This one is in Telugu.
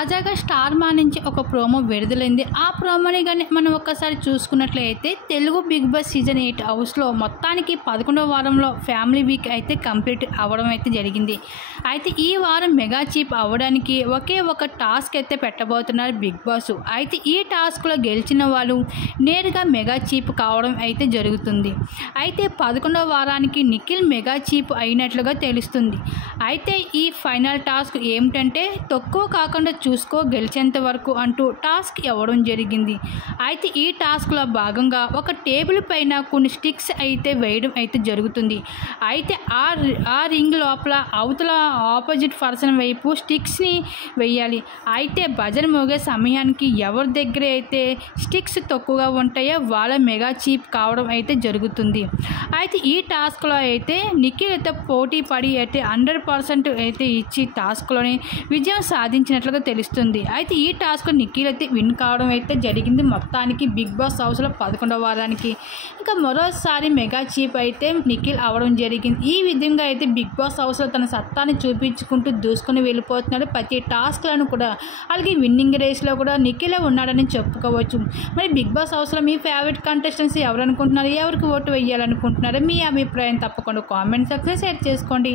తాజాగా స్టార్ మా నుంచి ఒక ప్రోమో విడుదలైంది. ఆ ప్రోమోని గాని మనం ఒక్కసారి చూసుకున్నట్లయితే తెలుగు బిగ్ బాస్ సీజన్ 8 హౌస్లో మొత్తానికి 11వ వారంలో ఫ్యామిలీ వీక్ అయితే కంప్లీట్ అవ్వడం అయితే జరిగింది. అయితే ఈ వారం మెగా చీఫ్ అవ్వడానికి ఒకే ఒక టాస్క్ అయితే పెట్టబోతున్నారు బిగ్ బాస్. అయితే ఈ టాస్క్లో గెలిచిన వాళ్ళు నేరుగా మెగా చీఫ్ కావడం అయితే జరుగుతుంది. అయితే 11వ వారానికి నిఖిల్ మెగా చీఫ్ అయినట్లుగా తెలుస్తుంది. అయితే ఈ ఫైనల్ టాస్క్ ఏమిటంటే తక్కువ కాకుండా చూసుకో గెలిచేంత వరకు అంటూ టాస్క్ ఇవ్వడం జరిగింది. అయితే ఈ టాస్క్లో భాగంగా ఒక టేబుల్ పైన కొన్ని స్టిక్స్ అయితే వేయడం అయితే జరుగుతుంది. అయితే ఆ రింగ్ లోపల అవతల ఆపోజిట్ పర్సన్ వైపు స్టిక్స్ని వేయాలి. అయితే భజన మోగే సమయానికి ఎవరి దగ్గర అయితే స్టిక్స్ తక్కువగా ఉంటాయో వాళ్ళ మెగా చీఫ్ కావడం అయితే జరుగుతుంది. అయితే ఈ టాస్క్లో అయితే నిఖిల్ అయితే పోటీ పడి అయితే 100% అయితే ఇచ్చి టాస్క్లోని విజయం సాధించినట్లుగా తెలుస్తుంది. అయితే ఈ టాస్క్ నిఖిల్ అయితే విన్ కావడం అయితే జరిగింది. మొత్తానికి బిగ్ బాస్ హౌస్లో 11వ వారానికి ఇంకా మరోసారి మెగా చీఫ్ అయితే నిఖిల్ అవ్వడం జరిగింది. ఈ విధంగా అయితే బిగ్ బాస్ హౌస్లో తన సత్తాని చూపించుకుంటూ దూసుకొని వెళ్ళిపోతున్నాడు. ప్రతి టాస్క్లను కూడా అలాగే విన్నింగ్ రేస్లో కూడా నిఖిలే ఉన్నాడని చెప్పుకోవచ్చు. మరి బిగ్ బాస్ హౌస్లో మీ ఫేవరెట్ కంటెస్టెంట్స్ ఎవరు అనుకుంటున్నారు? ఎవరికి ఓటు వేయాలనుకుంటున్నారో మీ అభిప్రాయం తప్పకుండా కామెంట్ సెక్షన్లో షేర్ చేసుకోండి.